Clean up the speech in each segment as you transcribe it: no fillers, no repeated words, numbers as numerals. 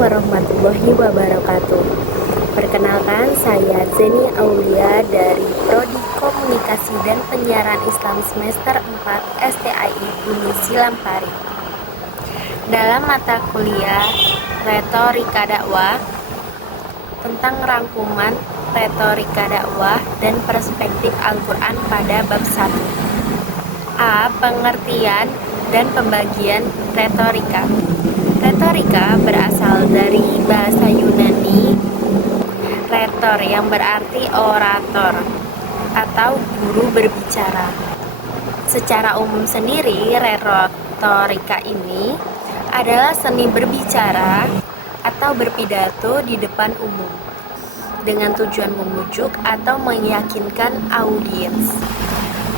warahmatullahi wabarakatuh. Perkenalkan, saya Zeni Aulia dari Prodi Komunikasi dan Penyiaran Islam semester 4 STII Bumi Silampari. Dalam mata kuliah Retorika Dakwah tentang rangkuman retorika dakwah dan perspektif Al-Quran pada bab 1. A. Pengertian dan pembagian retorika. Retorika berasal dari bahasa Yunani retor yang berarti orator atau guru berbicara. Secara umum sendiri, retorika ini adalah seni berbicara atau berpidato di depan umum dengan tujuan memujuk atau meyakinkan audiens.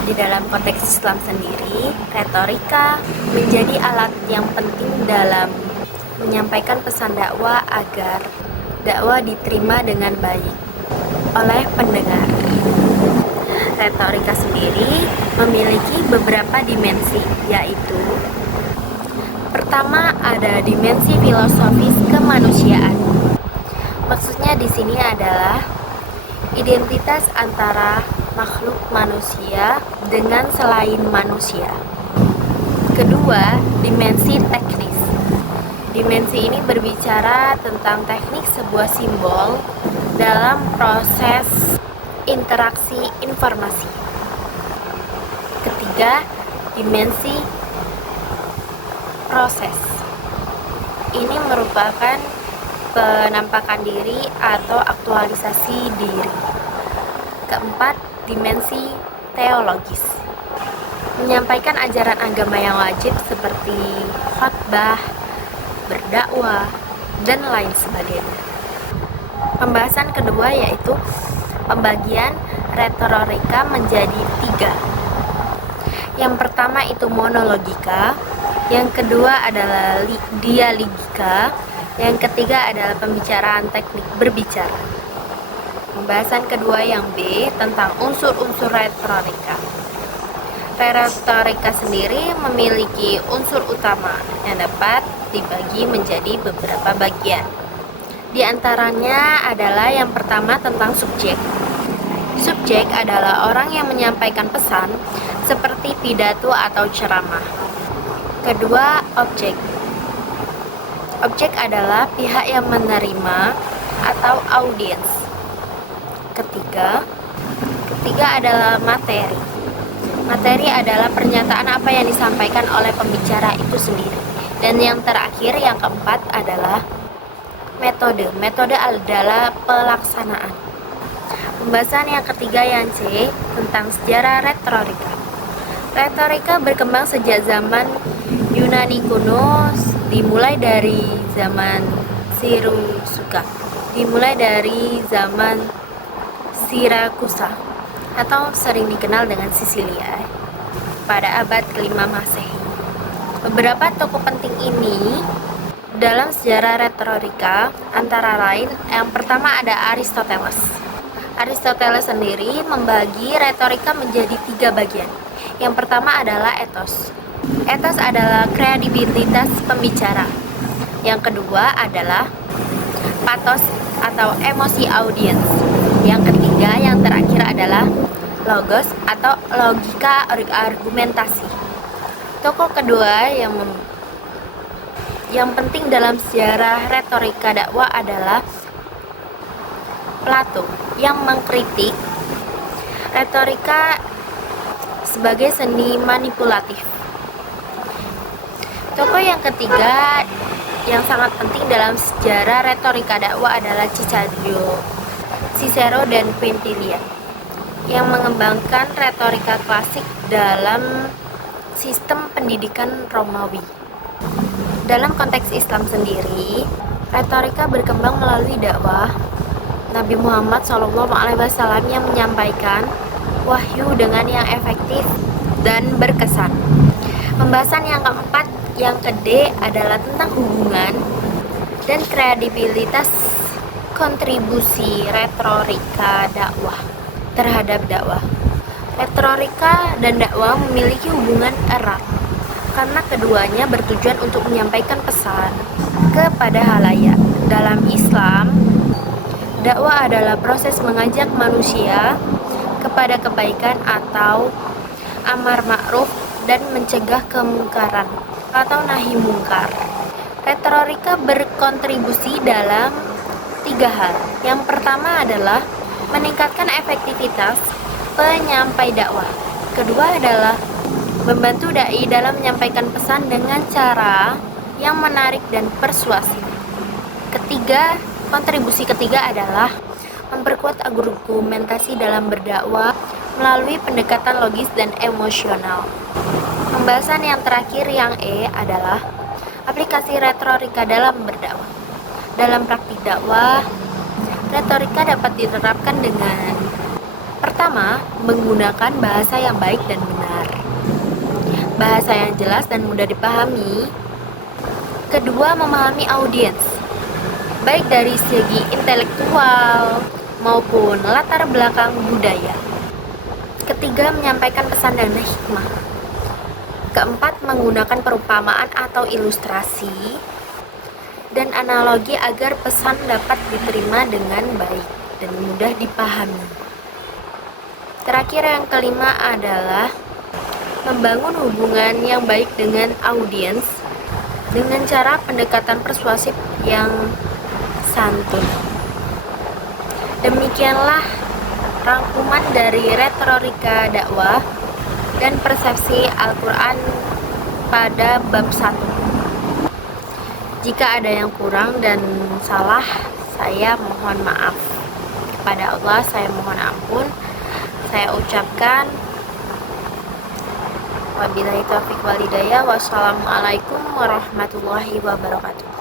Di dalam konteks Islam sendiri, retorika menjadi alat yang penting dalam menyampaikan pesan dakwah agar dakwah diterima dengan baik oleh pendengar. Retorika sendiri memiliki beberapa dimensi, yaitu pertama ada dimensi filosofis kemanusiaan. Maksudnya di sini adalah identitas antara makhluk manusia dengan selain manusia. Kedua, dimensi teknis. Dimensi ini berbicara tentang teknik sebuah simbol dalam proses interaksi informasi. Ketiga, dimensi proses. Ini merupakan penampakan diri atau aktualisasi diri. Keempat, dimensi teologis. Menyampaikan ajaran agama yang wajib seperti khotbah, berdakwah, dan lain sebagainya. Pembahasan kedua yaitu pembagian retorika menjadi 3. Yang pertama itu monologika, yang kedua adalah dialogika, yang ketiga adalah pembicaraan teknik berbicara. Pembahasan kedua yang B tentang unsur-unsur retorika. Retorika sendiri memiliki unsur utama yang dapat dibagi menjadi beberapa bagian. Di antaranya adalah yang pertama tentang subjek. Subjek adalah orang yang menyampaikan pesan seperti pidato atau ceramah. Kedua, objek. Objek adalah pihak yang menerima atau audiens. Ketiga adalah materi. Materi adalah pernyataan apa yang disampaikan oleh pembicara itu sendiri. Dan yang terakhir, yang keempat adalah metode. Metode adalah pelaksanaan. Pembahasan yang ketiga yang C tentang sejarah retorika. Retorika berkembang sejak zaman Yunani kuno, dimulai dari zaman Sirakusa atau sering dikenal dengan Sisilia pada abad ke-5 Masehi. Beberapa tokoh penting ini dalam sejarah retorika antara lain yang pertama ada Aristoteles. Aristoteles sendiri membagi retorika menjadi 3 bagian. Yang pertama adalah etos. Etos adalah kredibilitas pembicara. Yang kedua adalah patos atau emosi audiens. Yang ketiga, yang terakhir adalah logos atau logika argumentasi. Tokoh kedua yang penting dalam sejarah retorika dakwah adalah Plato yang mengkritik retorika sebagai seni manipulatif. Tokoh yang ketiga yang sangat penting dalam sejarah retorika dakwah adalah Cicero dan Quintilian yang mengembangkan retorika klasik dalam sistem pendidikan Romawi. Dalam konteks Islam sendiri, retorika berkembang melalui dakwah Nabi Muhammad SAW yang menyampaikan wahyu dengan yang efektif dan berkesan. Pembahasan yang keempat, yang ke-D adalah tentang hubungan dan kredibilitas kontribusi retorika dakwah terhadap dakwah. Retorika dan dakwah memiliki hubungan erat. karena keduanya bertujuan untuk menyampaikan pesan kepada halayak. Dalam Islam, dakwah adalah proses mengajak manusia kepada kebaikan atau amar ma'ruf dan mencegah kemungkaran atau nahi mungkar. Retorika berkontribusi dalam 3 hal. Yang pertama adalah meningkatkan efektivitas penyampai dakwah. Kedua adalah membantu dai dalam menyampaikan pesan dengan cara yang menarik dan persuasif. Kontribusi ketiga adalah memperkuat argumentasi dalam berdakwah melalui pendekatan logis dan emosional. Pembahasan yang terakhir yang adalah aplikasi retorika dalam berdakwah. Dalam praktik dakwah, retorika dapat diterapkan dengan: pertama, menggunakan bahasa yang baik dan benar, bahasa yang jelas dan mudah dipahami. Kedua, memahami audiens, baik dari segi intelektual maupun latar belakang budaya. Ketiga, menyampaikan pesan dan hikmah. Keempat, menggunakan perumpamaan atau ilustrasi dan analogi agar pesan dapat diterima dengan baik dan mudah dipahami. Terakhir, yang kelima adalah membangun hubungan yang baik dengan audiens dengan cara pendekatan persuasif yang santun. Demikianlah rangkuman dari retorika dakwah dan persepsi Al-Quran pada bab 1. Jika ada yang kurang dan salah, saya mohon maaf. Kepada Allah saya mohon ampun. Saya ucapkan wabillahi taufiq wal hidayah. Wassalamualaikum warahmatullahi wabarakatuh.